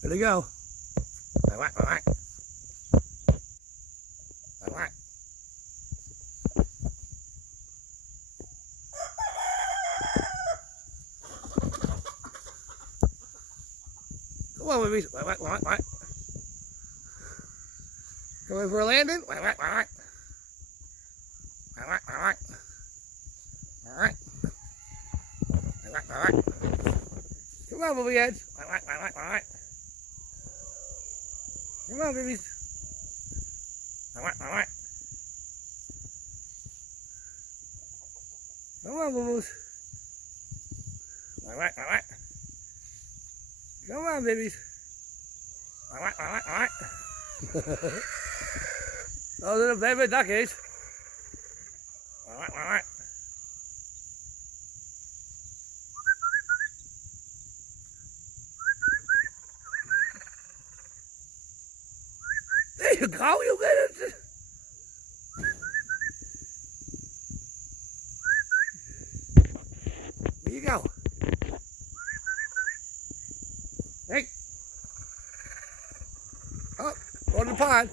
There they go. Whack, whack, whack. Whack, whack. Come on, babies. Whack, whack, whack, whack. Going for a landing. Whack, whack, whack, whack. Whack, whack, whack, whack. All right. Whack, whack, whack. Come on, baby heads. Whack, whack, whack, whack, whack. Come on, babies. Whack, whack, whack, whack. Come on, boo-boos. Whack, whack, whack, whack. Come on, babies. Whack, whack, whack, whack, whack. Those are the baby duckies. Whack, whack, whack, whack. There you go, you get it. There you go. Hey. Oh, go to the pond.